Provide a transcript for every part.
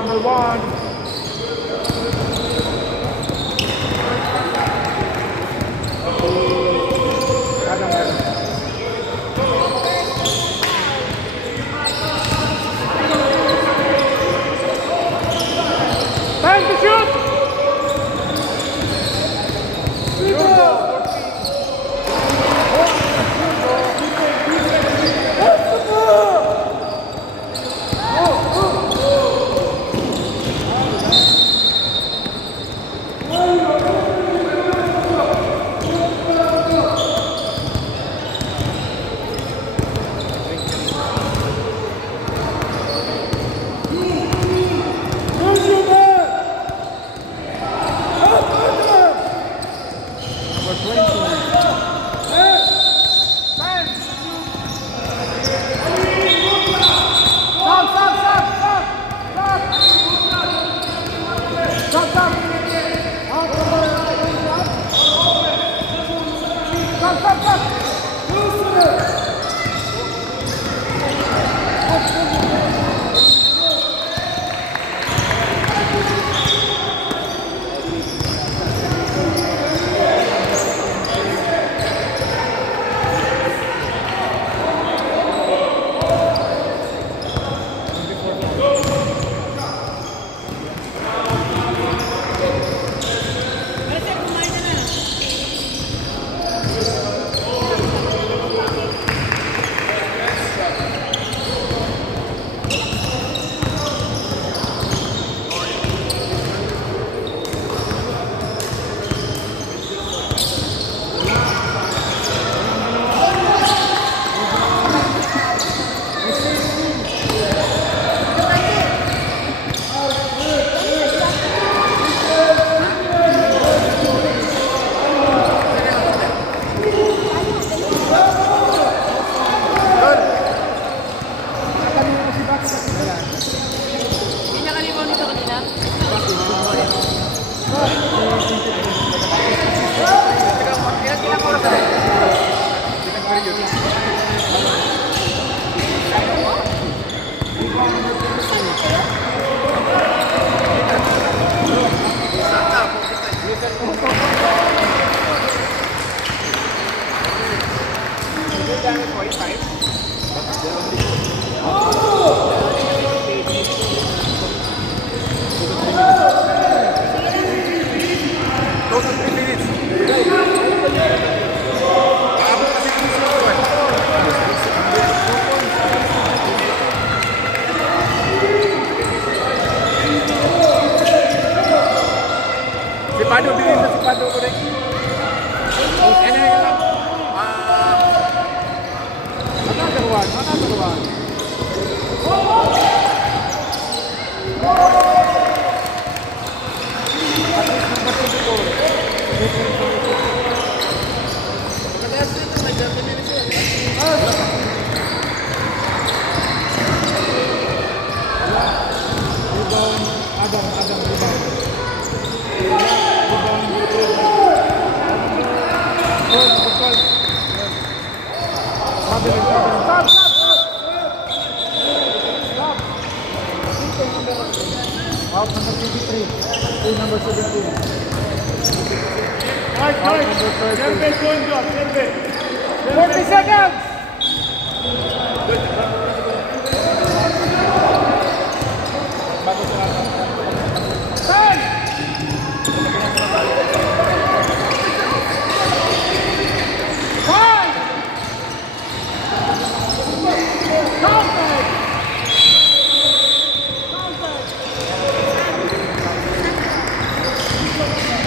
number 1. Time to shoot! Pado din sa si Pado ko rin. Ano yan lang? Managaruan. Out number 23, number 17. Right. Going job. 40 seconds.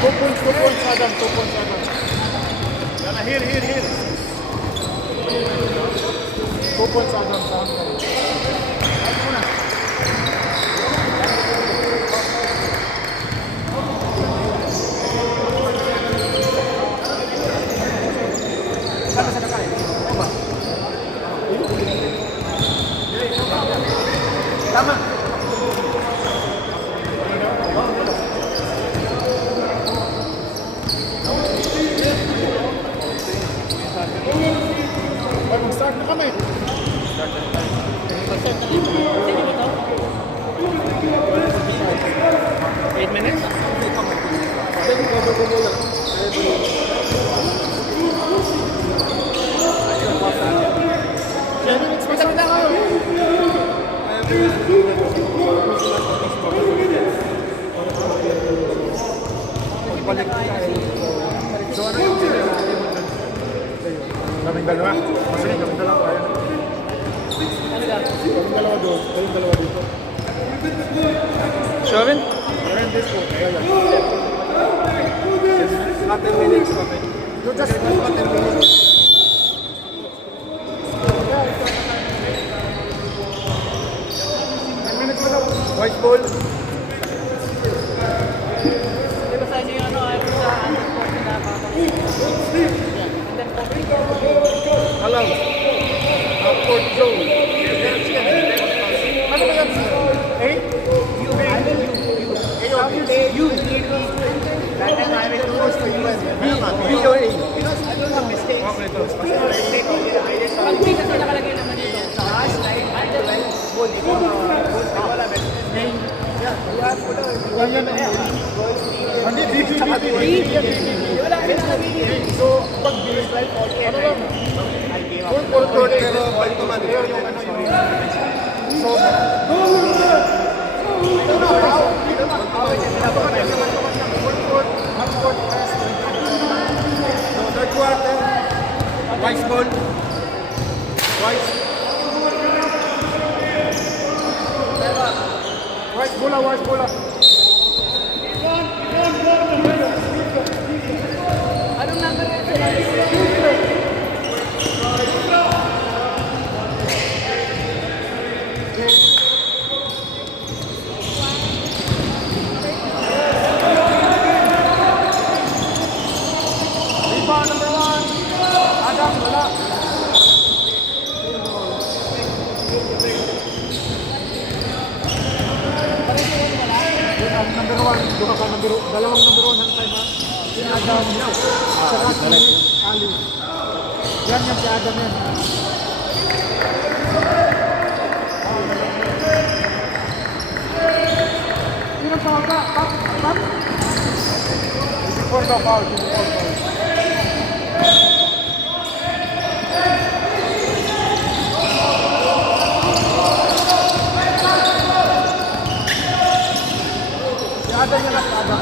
Two points, Adam. Yana, here. 2 points, Adam. Tama. Mag-start na kami. Pagbalik tayo. So ano yung sila natin? Kaming dalawa. Masaya kaming dalawa. Kaming dalawa doon. Kaming dalawa dito. Shovin? Meron din po. Kaya yan. 10 minutes kami. Just 10 minutes. White ball. Diba sa inyo yung ano, ayaw sa undercourt na Alam. Court zone. Ano ba yan? Eh? You need to that time I will close to US. BOA. Because I don't have mistakes. Okay, ito. Mistake of the highest. Pag hindi kasi nakalagay naman dito. Last night, I don't like both. Wala ba? Yan na yan. Hindi, BB. Wala ka na BB. So, pag BB like, ano ba? Full court pero balik naman. So, I don't know how it is happening. Full court, half court, so, third quarter, twice goal, twice. Twice bola. Anong number yun? Rebound number 1. Adam, wala. Number 1, duka ka dalawang number 1 ang time ha. Si Adam, saka si Ali. Yan si Adam yan. Sino pa ka? Pap? Before the foul. Ada yang ada.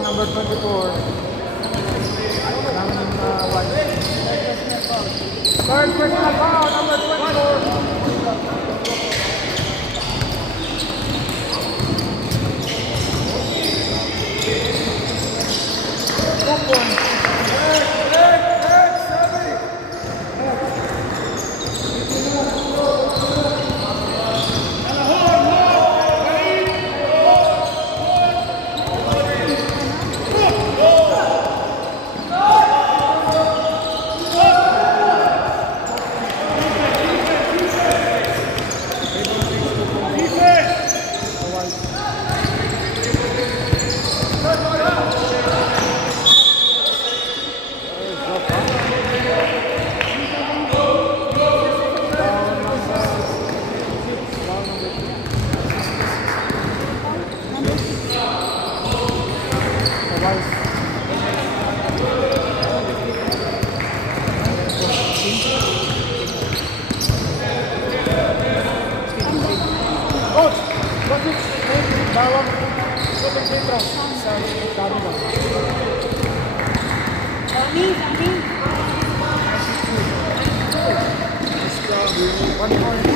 Number 24. Third personal foul, number 24. Bawang sentro sa Canada. Dami. One point.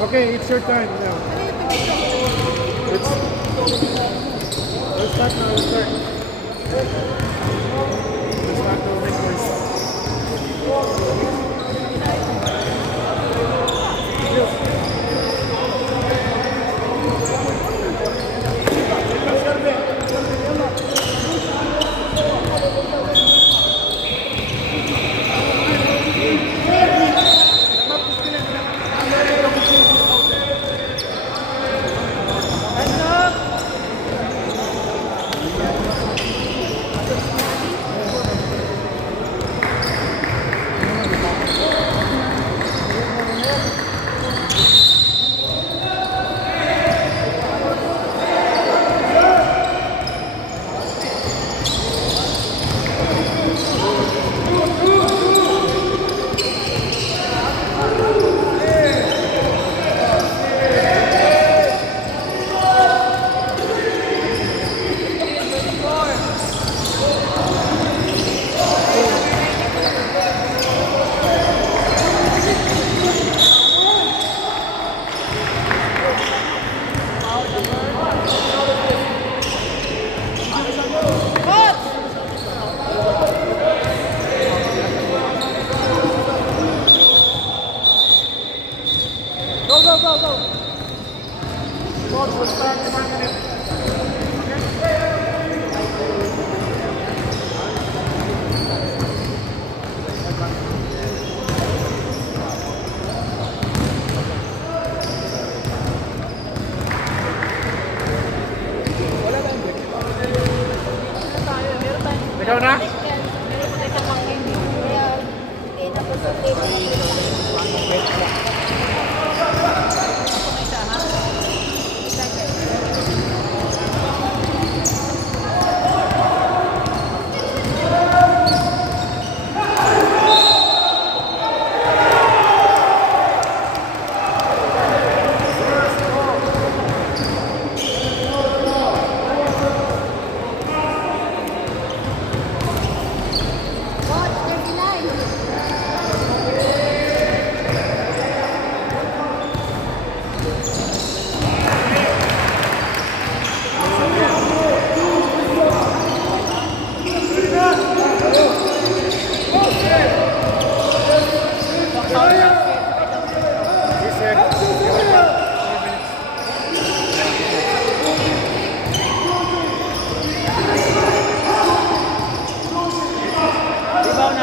Okay, it's your time now. Let's start now. Let's start. Let's start the race. Ikaw na?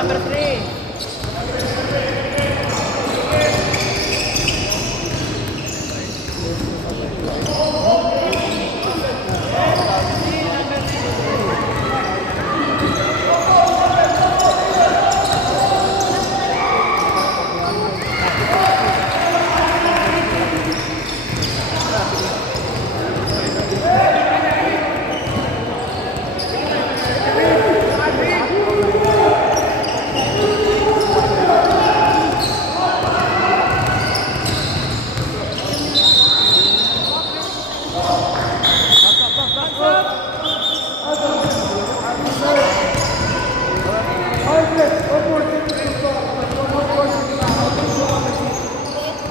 number 3.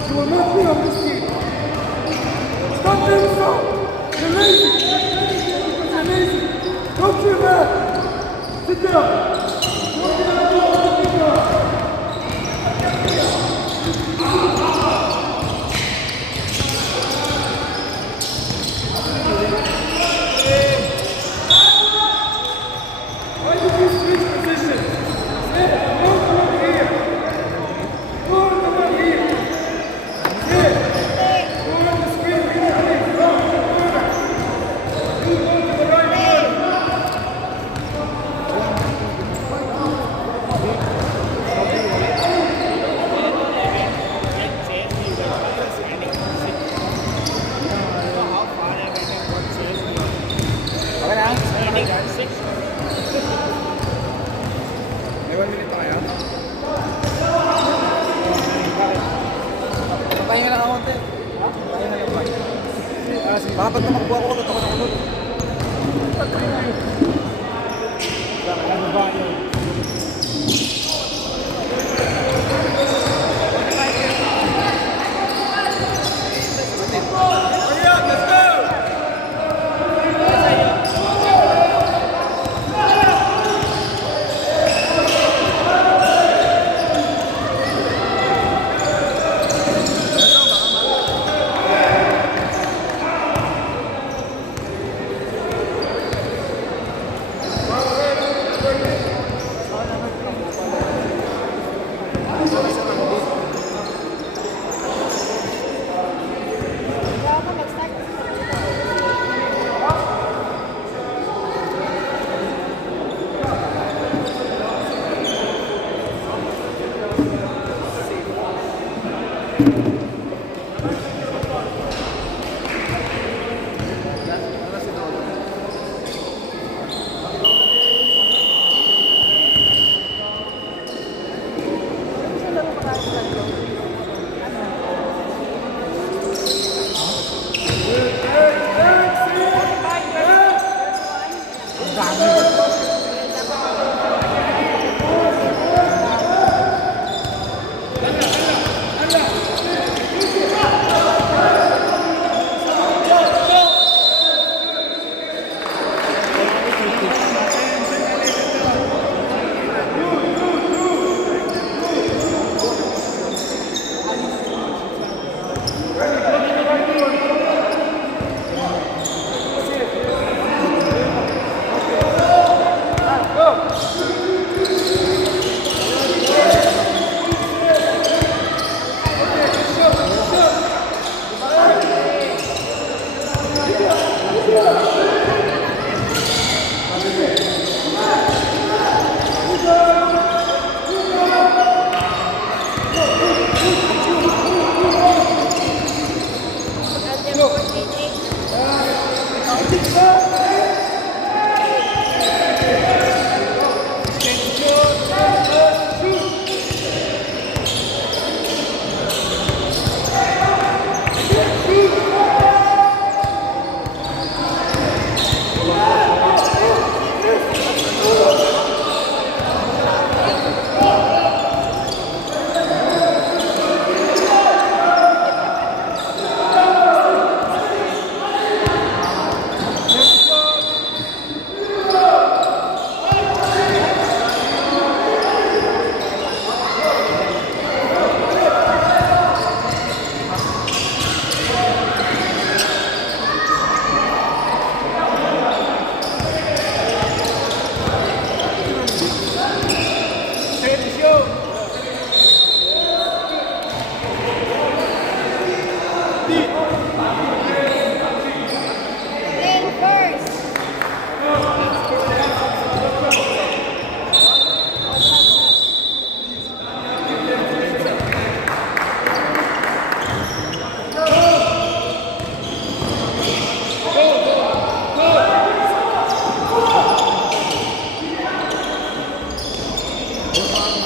You will not be on this team. Stop doing so. You're lazy. You're lazy. Don't do that. Sit down. Why did you switch positions? Sit. Don't come over here. Don't come over here. Sit. Go on the screen. Please. Go. You go to the right side. Okay na? Standing 6. May 1 minute pa kaya? Papahinga lang ako konti. Papahinga lang ba? Baka pag tumakbo ako, tatakot ako doon. Ano ba yun?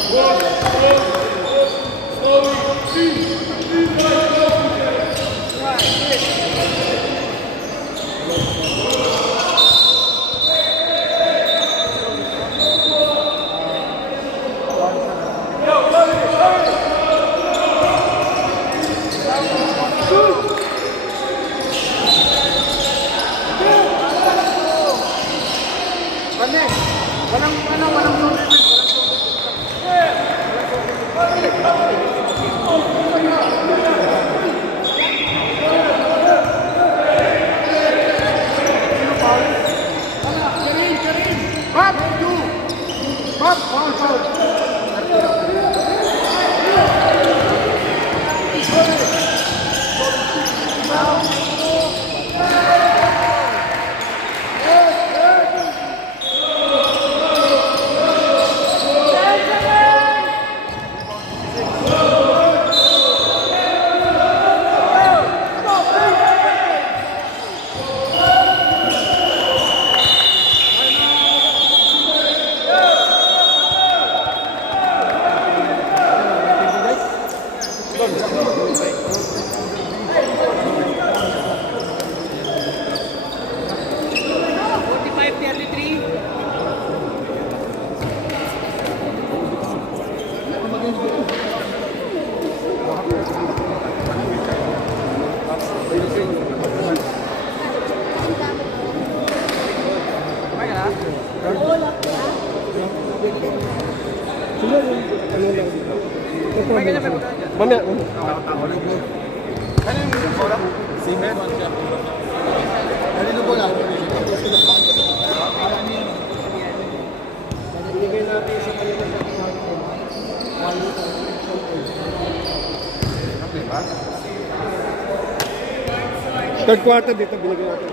Bane, walang commitment, Bob, two. Bob, one foul. Mamaya. Ano yung bola? Simen? Ano yung bola? Binigay natin sa kanila sa third quarter dito binigay natin.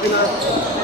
Okay na.